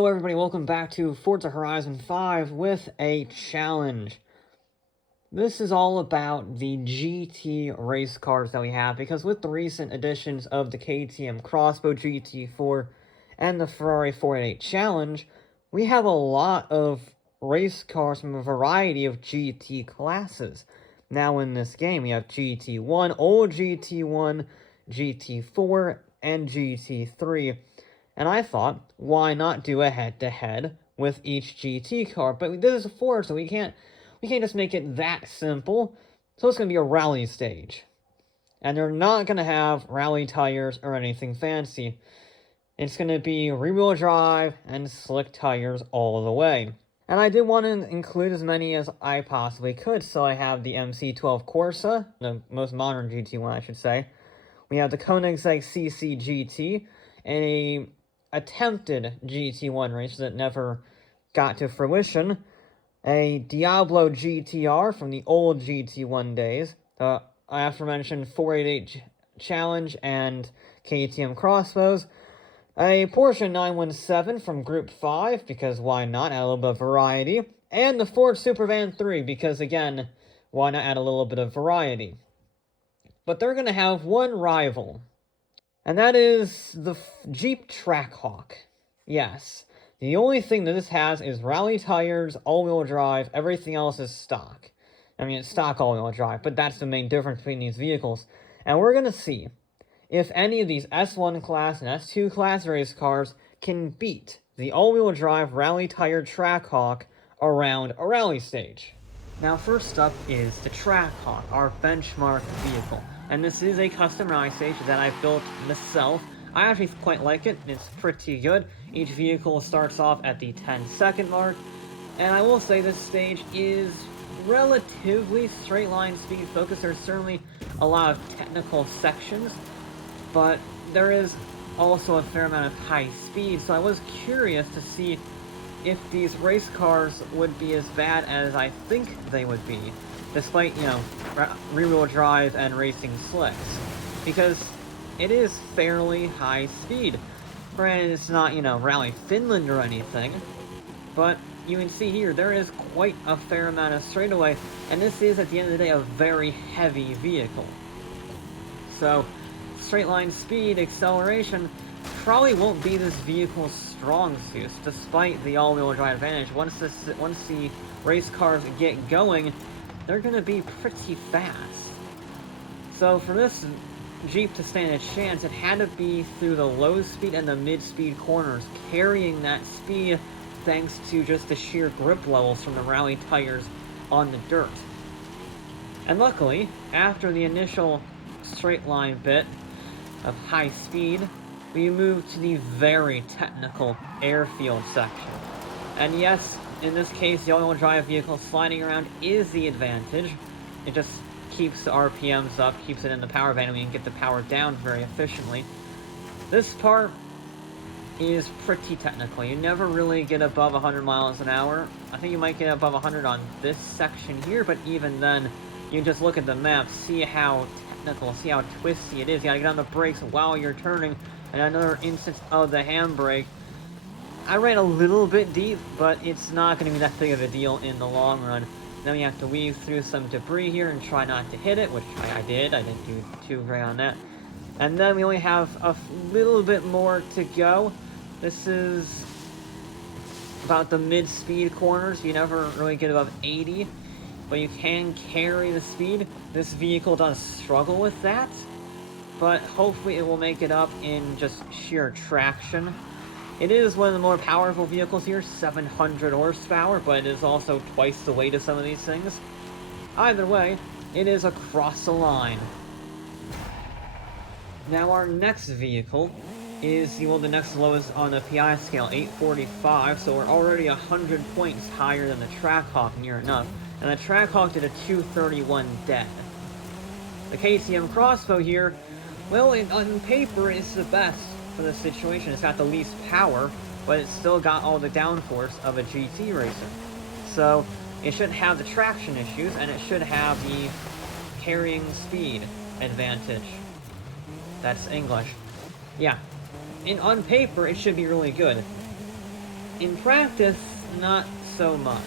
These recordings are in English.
Hello everybody, welcome back to Forza Horizon 5 with a challenge. This is all about the GT race cars that we have, because with the recent additions of the KTM Crossbow GT4 and the Ferrari 488 Challenge, we have a lot of race cars from a variety of GT classes. Now in this game, we have GT1, old GT1, GT4, and GT3. And I thought, why not do a head-to-head with each GT car? But this is a Forza, so we can't just make it that simple. So it's going to be a rally stage. And they're not going to have rally tires or anything fancy. It's going to be rear-wheel drive and slick tires all the way. And I did want to include as many as I possibly could, so I have the MC12 Corsa, the most modern GT one, I should say. We have the Koenigsegg CC GT, and a attempted GT1 race that never got to fruition, a Diablo GTR from the old GT1 days, the aforementioned 488 Challenge and KTM Crossbows, a Porsche 917 from Group 5, because why not, add a little bit of variety, and the Ford Supervan 3, because again, why not add a little bit of variety. But they're going to have one rival, and that is the Jeep Trackhawk. Yes, the only thing that this has is rally tires, all-wheel drive, everything else is stock. I mean, it's stock all-wheel drive, but that's the main difference between these vehicles. And we're going to see if any of these S1 class and S2 class race cars can beat the all-wheel drive rally tire Trackhawk around a rally stage. Now, first up is the Trackhawk, our benchmark vehicle. And this is a custom rally stage that I built myself. I actually quite like it. It's pretty good. Each vehicle starts off at the 10-second mark. And I will say this stage is relatively straight line speed focused. There's certainly a lot of technical sections, but there is also a fair amount of high speed. So I was curious to see if these race cars would be as bad as I think they would be, despite, you know, rear-wheel drive and racing slicks, because it is fairly high speed. Granted, it's not, you know, Rally Finland or anything, but you can see here, there is quite a fair amount of straightaway, and this is, at the end of the day, a very heavy vehicle. So, straight line speed, acceleration, probably won't be this vehicle's strong suits, despite the all-wheel drive advantage. Once the race cars get going, they're going to be pretty fast. So for this Jeep to stand a chance, it had to be through the low speed and the mid-speed corners, carrying that speed thanks to just the sheer grip levels from the rally tires on the dirt. And luckily, after the initial straight line bit of high speed, we moved to the very technical airfield section. And yes, in this case, the all-wheel drive vehicle sliding around is the advantage. It just keeps the RPMs up, keeps it in the power band, and we can get the power down very efficiently. This part is pretty technical. You never really get above 100 miles an hour. I think you might get above 100 on this section here, but even then, you just look at the map, see how technical, see how twisty it is. You gotta get on the brakes while you're turning, and another instance of the handbrake. I ran a little bit deep, but it's not going to be that big of a deal in the long run. Then we have to weave through some debris here and try not to hit it, which I did. I didn't do too great on that. And then we only have a little bit more to go. This is about the mid-speed corners. You never really get above 80, but you can carry the speed. This vehicle does struggle with that, but hopefully it will make it up in just sheer traction. It is one of the more powerful vehicles here, 700 horsepower, but it is also twice the weight of some of these things. Either way, it is across the line. Now our next vehicle is the next lowest on the PI scale, 845, so we're already 100 points higher than the Trackhawk, near enough. And the Trackhawk did a 231 dead. The KTM Crossbow here, well, on paper, it's the best for the situation. It's got the least power, but it's still got all the downforce of a GT racer. So it shouldn't have the traction issues, and it should have the carrying speed advantage. That's English. Yeah. On paper, it should be really good. in practice, not so much.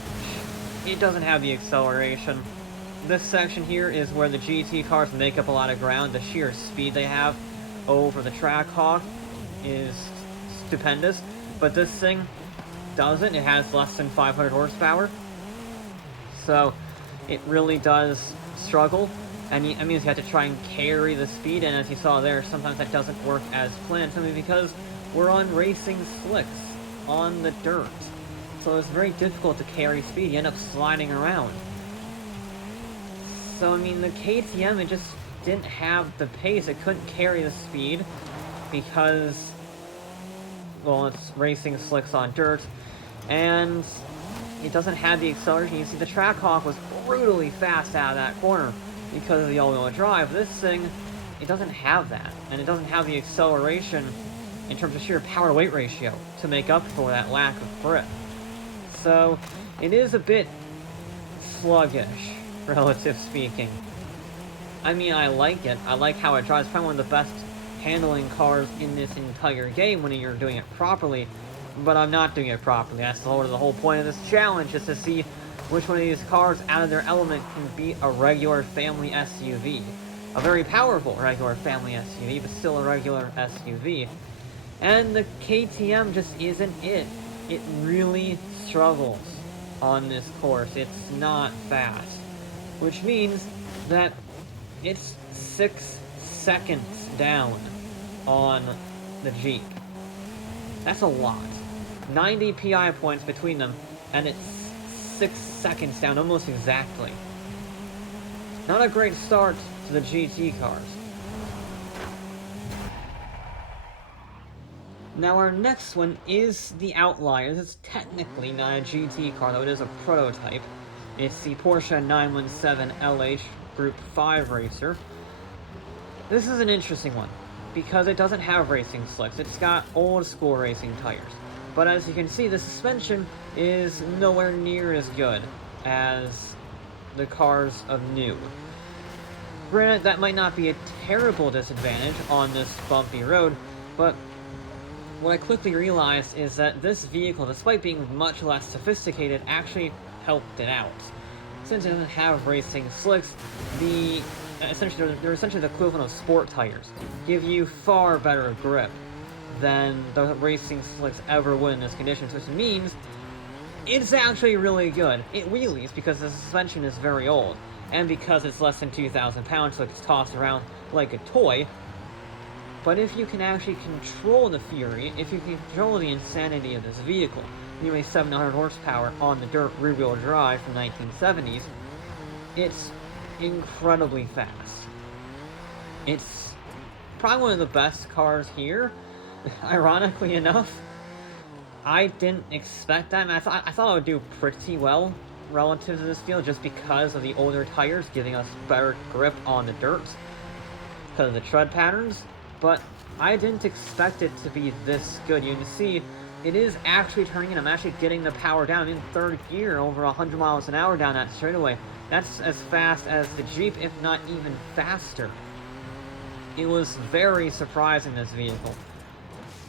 It doesn't have the acceleration. This section here is where the GT cars make up a lot of ground. The sheer speed they have over the Trackhawk is stupendous, but this thing doesn't. It has less than 500 horsepower, so it really does struggle, and that means you have to try and carry the speed, and as you saw there, sometimes that doesn't work as planned, simply because we're on racing slicks on the dirt, so it's very difficult to carry speed. You end up sliding around. So, I mean, the KTM, it just didn't have the pace. It couldn't carry the speed because, well, it's racing slicks on dirt, and it doesn't have the acceleration. You see, the Trackhawk was brutally fast out of that corner because of the all-wheel drive. This thing, it doesn't have that, and it doesn't have the acceleration in terms of sheer power-to-weight ratio to make up for that lack of grip. So, it is a bit sluggish, relative speaking. I mean, I like it. I like how it drives. It's probably one of the best handling cars in this entire game when you're doing it properly, but I'm not doing it properly. That's the whole point of this challenge, is to see which one of these cars out of their element can beat a regular family SUV. A very powerful regular family SUV, but still a regular SUV. And the KTM just isn't it. It really struggles on this course. It's not fast, which means that it's 6 seconds down on the Jeep. That's a lot. 90 PI points between them, and it's 6 seconds down, almost exactly. Not a great start to the GT cars. Now our next one is the Outliers. It's technically not a GT car, though it is a prototype. It's the Porsche 917 LH Group 5 racer. This is an interesting one, because it doesn't have racing slicks. It's got old school racing tires. But as you can see, the suspension is nowhere near as good as the cars of new. Granted, that might not be a terrible disadvantage on this bumpy road, but what I quickly realized is that this vehicle, despite being much less sophisticated, actually helped it out. Since it doesn't have racing slicks, they're essentially the equivalent of sport tires. Give you far better grip than the racing slicks ever would in this condition, which means it's actually really good. It wheelies because the suspension is very old, and because it's less than 2,000 pounds, so it's tossed around like a toy. But if you can actually control the fury, if you can control the insanity of this vehicle, nearly 700 horsepower on the dirt rear-wheel drive from 1970s, it's incredibly fast. It's probably one of the best cars here, ironically enough. I didn't expect that. I thought it would do pretty well relative to this field, just because of the older tires giving us better grip on the dirt, because of the tread patterns. But I didn't expect it to be this good. You can see it is actually turning in. I'm actually getting the power down. I'm in third gear, over 100 miles an hour down that straightaway. That's as fast as the Jeep, if not even faster. It was very surprising, this vehicle.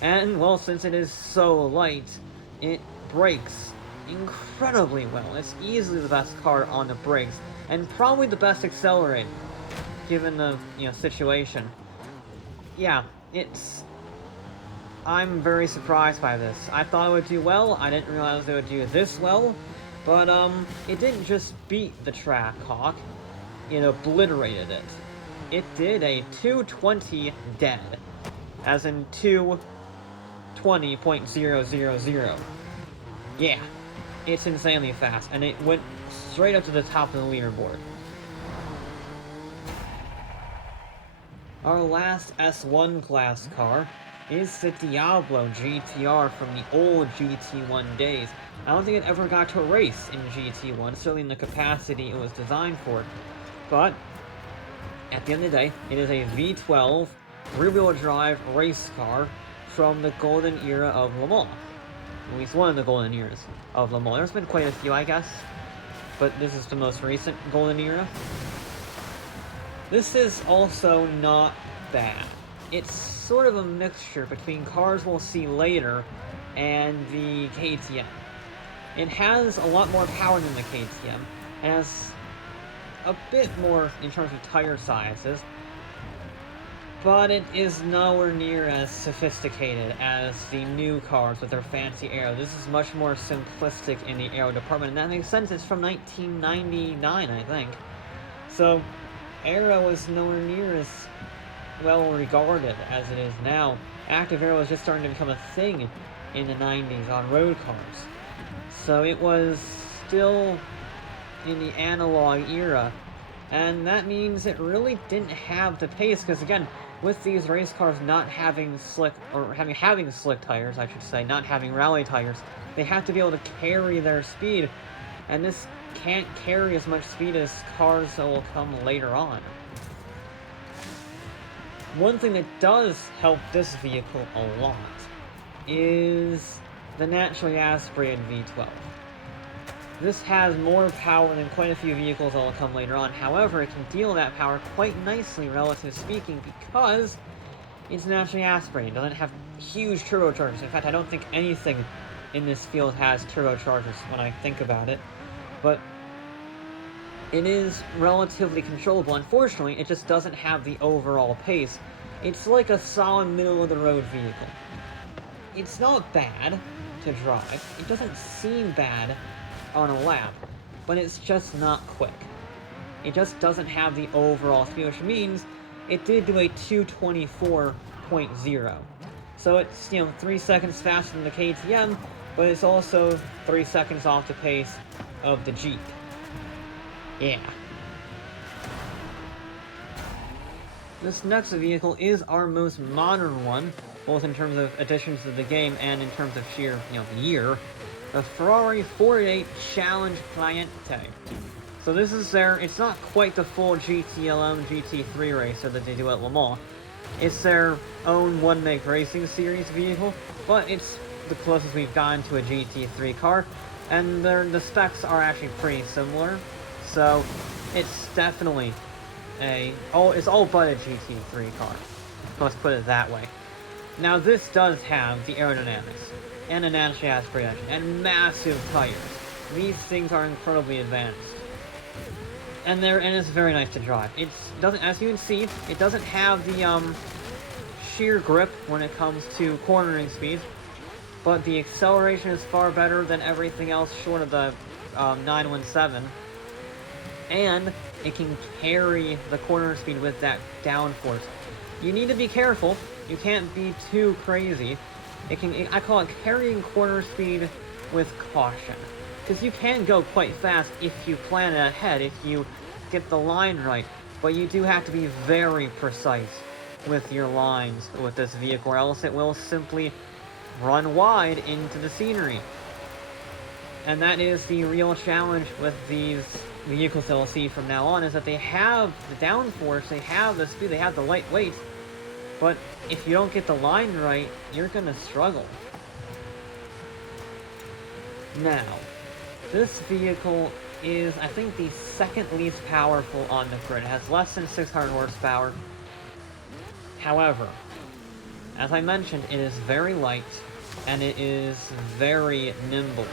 And, well, since it is so light, it brakes incredibly well. It's easily the best car on the brakes, and probably the best accelerating, given the, situation. Yeah, I'm very surprised by this. I thought it would do well. I didn't realize it would do this well. But, it didn't just beat the Trackhawk. It obliterated it. It did a 220 dead. As in 220.000. Yeah, it's insanely fast. And it went straight up to the top of the leaderboard. Our last S1 class car is the Diablo GTR from the old GT1 days. I don't think it ever got to a race in GT1, certainly in the capacity it was designed for. But, at the end of the day, it is a V12 rear-wheel drive race car from the golden era of Le Mans. At least one of the golden eras of Le Mans. There's been quite a few, I guess, but this is the most recent golden era. This is also not bad. It's sort of a mixture between cars we'll see later and the KTM. It has a lot more power than the KTM. It has a bit more in terms of tire sizes, but it is nowhere near as sophisticated as the new cars with their fancy aero. This is much more simplistic in the aero department, and that makes sense. It's from 1999, I think. So, aero is nowhere near as well regarded as it is now. Active aero was just starting to become a thing in the 90s on road cars. So it was still in the analog era, and that means it really didn't have the pace, because again, with these race cars not having slick, or having slick tires, I should say, not having rally tires, they have to be able to carry their speed, and this can't carry as much speed as cars that will come later on. One thing that does help this vehicle a lot is the naturally aspirated V12. This has more power than quite a few vehicles that will come later on. However, it can deal that power quite nicely, relatively speaking, because it's naturally aspirated. It doesn't have huge turbochargers. In fact, I don't think anything in this field has turbochargers when I think about it. But it is relatively controllable. Unfortunately, it just doesn't have the overall pace. It's like a solid middle-of-the-road vehicle. It's not bad to drive. It doesn't seem bad on a lap, but it's just not quick. It just doesn't have the overall speed, which means it did do a 224.0. So it's, 3 seconds faster than the KTM, but it's also 3 seconds off the pace of the Jeep. Yeah. This next vehicle is our most modern one, both in terms of additions to the game and in terms of sheer, the year. The Ferrari 48 Challenge Cliente. So this is it's not quite the full GTLM GT3 racer that they do at Le Mans. It's their own one-make racing series vehicle, but it's the closest we've gotten to a GT3 car, and the specs are actually pretty similar. So it's definitely it's all but a GT3 car. Let's put it that way. Now this does have the aerodynamics, and a naturally aspirated engine, and massive tires. These things are incredibly advanced. And it's very nice to drive. It doesn't, as you can see, it doesn't have the sheer grip when it comes to cornering speed, but the acceleration is far better than everything else short of the 917. And it can carry the corner speed with that downforce. You need to be careful. You can't be too crazy. I call it carrying corner speed with caution. Because you can go quite fast if you plan it ahead, if you get the line right. But you do have to be very precise with your lines with this vehicle, or else it will simply run wide into the scenery. And that is the real challenge with these vehicles that we'll see from now on, is that they have the downforce, they have the speed, they have the lightweight, but if you don't get the line right, you're gonna struggle. Now, this vehicle is, I think, the second least powerful on the grid. It has less than 600 horsepower. However, as I mentioned, it is very light, and it is very nimble,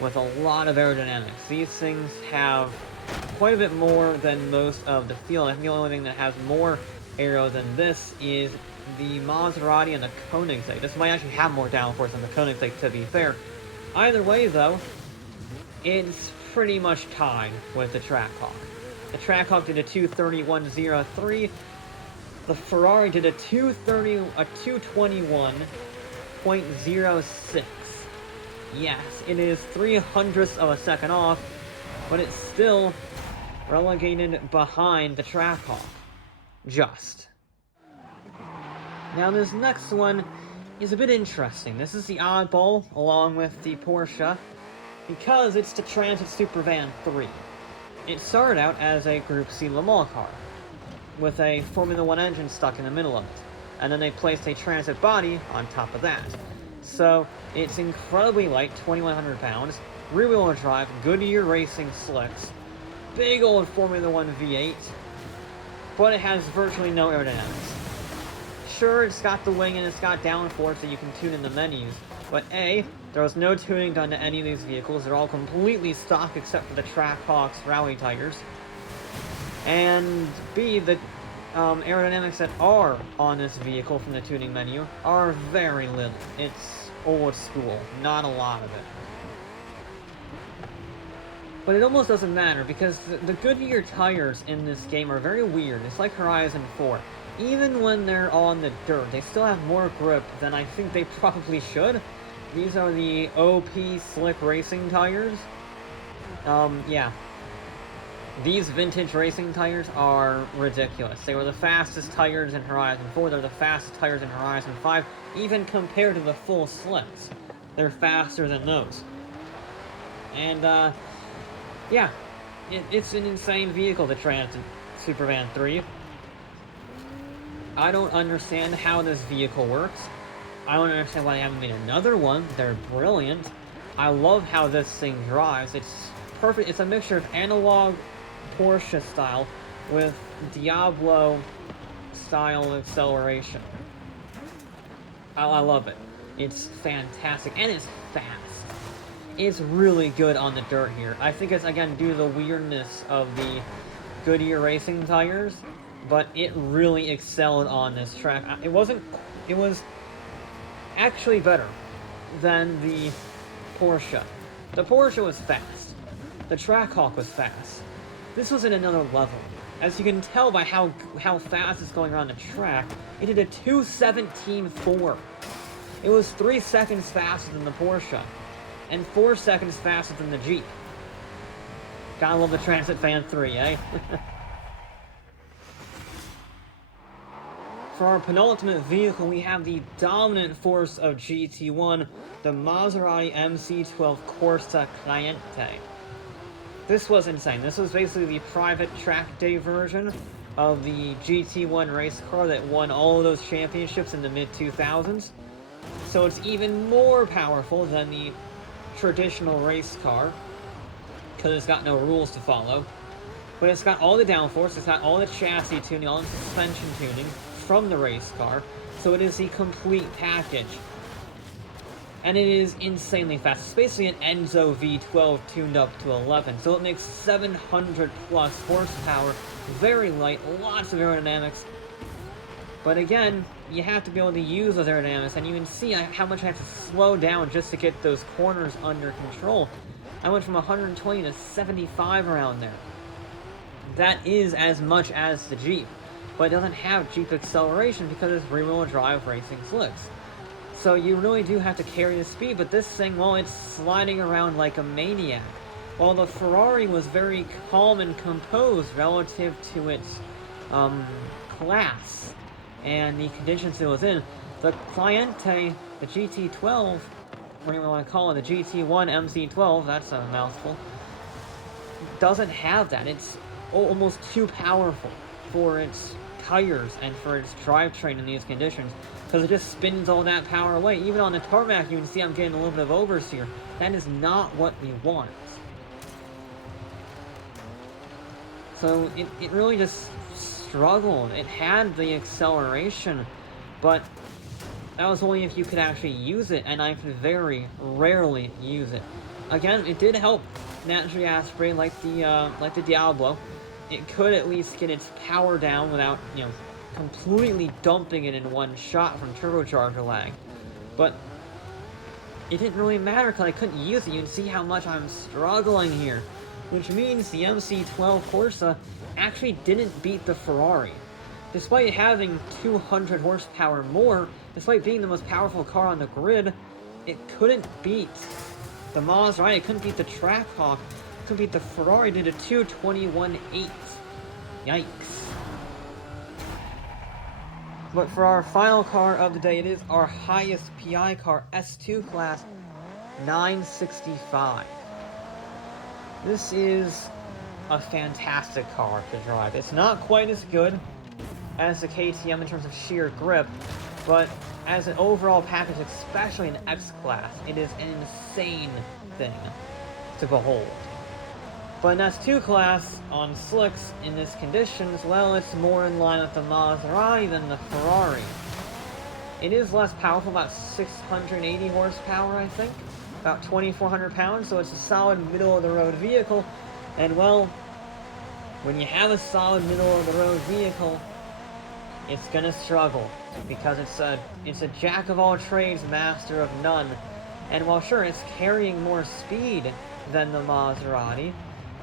with a lot of aerodynamics. These things have quite a bit more than most of the field. I think the only thing that has more aero than this is the Maserati and the Koenigsegg. This might actually have more downforce than the Koenigsegg, to be fair. Either way, though, it's pretty much tied with the Trackhawk. The Trackhawk did a 231.03. The Ferrari did a 221.06. Yes, it is 0.03 of a second off, but it's still relegated behind the Trackhawk. Just. Now this next one is a bit interesting. This is the oddball, along with the Porsche, because it's the Transit Supervan 3. It started out as a Group C Le Mans car, with a Formula 1 engine stuck in the middle of it, and then they placed a Transit body on top of that. So, it's incredibly light, 2,100 pounds, rear-wheel drive, Goodyear Racing slicks, big old Formula 1 V8, but it has virtually no aerodynamics. Sure, it's got the wing and it's got downforce that you can tune in the menus, But A, there was no tuning done to any of these vehicles. They're all completely stock except for the Trackhawk's rally tires. And B, the aerodynamics that are on this vehicle from the tuning menu are very little. It's old school, not a lot of it. But it almost doesn't matter, because the Goodyear tires in this game are very weird. It's like Horizon 4. Even when they're on the dirt, they still have more grip than I think they probably should. These are the OP Slick Racing tires. Yeah. These vintage racing tires are ridiculous. They were the fastest tires in Horizon 4, they're the fastest tires in Horizon 5, even compared to the full slicks. They're faster than those. And, yeah, it's an insane vehicle to try out to Supervan 3. I don't understand how this vehicle works. I don't understand why they haven't made another one. They're brilliant. I love how this thing drives. It's perfect. It's a mixture of analog Porsche style with Diablo style acceleration. I love it. It's fantastic, and it's fast. It's really good on the dirt here. I think it's, again, due to the weirdness of the Goodyear racing tires, but it really excelled on this track. It was actually better than the Porsche. The Porsche was fast. The Trackhawk was fast. This was at another level. As you can tell by how fast it's going around the track, it did a 2:17.4. It was 3 seconds faster than the Porsche, and 4 seconds faster than the Jeep. Gotta love the Transit Fan 3, eh? For our penultimate vehicle, we have the dominant force of GT1, the Maserati MC12 Corsa Cliente. This was insane. This was basically the private track day version of the GT1 race car that won all of those championships in the mid-2000s. So it's even more powerful than the traditional race car, because it's got no rules to follow. But it's got all the downforce, it's got all the chassis tuning, all the suspension tuning from the race car, so it is the complete package. And it is insanely fast. It's basically an Enzo V12 tuned up to 11, so it makes 700 plus horsepower, very light, lots of aerodynamics. But again, you have to be able to use those aerodynamics, and you can see how much I have to slow down just to get those corners under control. I went from 120 to 75 around there. That is as much as the Jeep, but it doesn't have Jeep acceleration because it's rear-wheel drive racing slicks. So you really do have to carry the speed, but this thing, well, it's sliding around like a maniac. While the Ferrari was very calm and composed relative to its class and the conditions it was in, the Cliente, the GT12, whatever you want to call it, the GT1 MC12, that's a mouthful, doesn't have that. It's almost too powerful for its tires and for its drivetrain in these conditions, because it just spins all that power away. Even on the tarmac, you can see I'm getting a little bit of oversteer. That is not what we want. So it really just struggled. It had the acceleration, but that was only if you could actually use it, and I could very rarely use it. Again, it did help naturally aspirate like the Diablo. It could at least get its power down without, you know, completely dumping it in one shot from turbocharger lag. But it didn't really matter because I couldn't use it. You can see how much I'm struggling here. Which means the MC12 Corsa actually didn't beat the Ferrari. Despite having 200 horsepower more, despite being the most powerful car on the grid, it couldn't beat the Maserati, it couldn't beat the Trackhawk, it couldn't beat the Ferrari, did a 2:21.8. Yikes. But for our final car of the day, it is our highest PI car, S2 class, 965. This is a fantastic car to drive. It's not quite as good as the KTM in terms of sheer grip, but as an overall package, especially in X-Class, it is an insane thing to behold. But in S2 class, on slicks, in this conditions, well, it's more in line with the Maserati than the Ferrari. It is less powerful, about 680 horsepower, I think. About 2,400 pounds, so it's a solid middle-of-the-road vehicle. And, well, when you have a solid middle-of-the-road vehicle, it's gonna struggle. Because it's a jack-of-all-trades, master of none. And while sure, it's carrying more speed than the Maserati,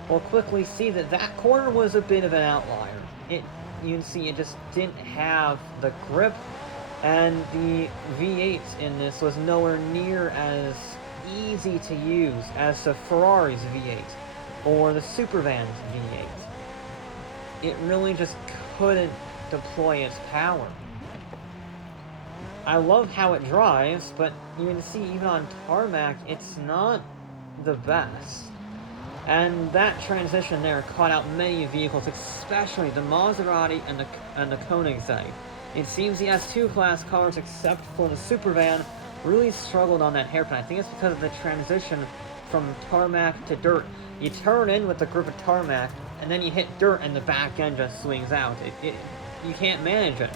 we'll quickly see that that corner was a bit of an outlier. You can see it just didn't have the grip, and the V8 in this was nowhere near as easy to use as the Ferrari's V8 or the Supervan's V8. It really just couldn't deploy its power. I love how it drives, but you can see even on tarmac, it's not the best. And that transition there caught out many vehicles, especially the Maserati and the Koenigsegg. It seems the S2 class cars, except for the Supervan, really struggled on that hairpin. I think it's because of the transition from tarmac to dirt. You turn in with the grip of tarmac, and then you hit dirt, and the back end just swings out. You can't manage it.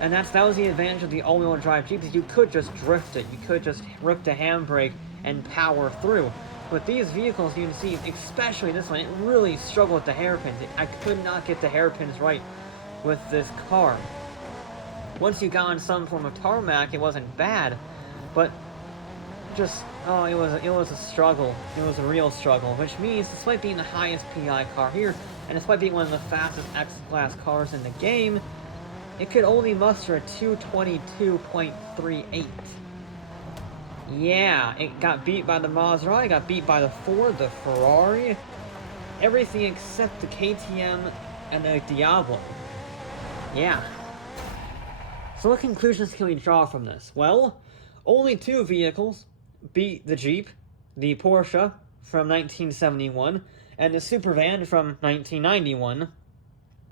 And that was the advantage of the all-wheel drive Jeep, is you could just drift it. You could just rip the handbrake and power through. With these vehicles, you can see, especially this one, it really struggled with the hairpins. I could not get the hairpins right with this car. Once you got on some form of tarmac, it wasn't bad, but just, oh, it was a struggle. It was a real struggle, which means, despite being the highest PI car here, and despite being one of the fastest X-Class cars in the game, it could only muster a 222.38. Yeah, it got beat by the Maserati, got beat by the Ford, the Ferrari, everything except the KTM and the Diablo. Yeah. So what conclusions can we draw from this? Well, only two vehicles beat the Jeep, the Porsche from 1971, and the Supervan from 1991.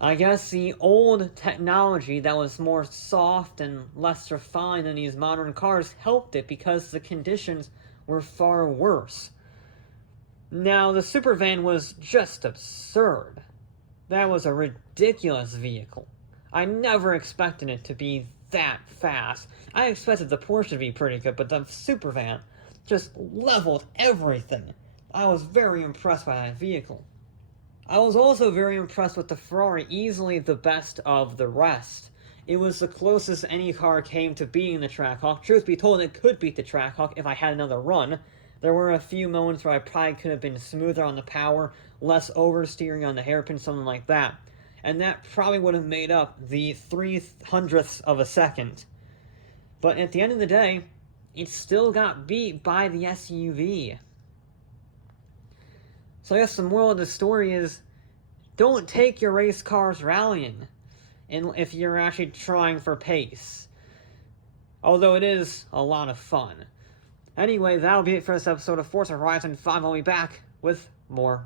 I guess the old technology that was more soft and less refined than these modern cars helped it because the conditions were far worse. Now, the Supervan was just absurd. That was a ridiculous vehicle. I never expected it to be that fast. I expected the Porsche to be pretty good, but the Supervan just leveled everything. I was very impressed by that vehicle. I was also very impressed with the Ferrari, easily the best of the rest. It was the closest any car came to beating the Trackhawk. Truth be told, it could beat the Trackhawk if I had another run. There were a few moments where I probably could have been smoother on the power, less oversteering on the hairpin, something like that. And that probably would have made up the 0.03 of a second. But at the end of the day, it still got beat by the SUV. So I guess the moral of the story is, don't take your race cars rallying if you're actually trying for pace. Although it is a lot of fun. Anyway, that'll be it for this episode of Forza Horizon 5. I'll be back with more.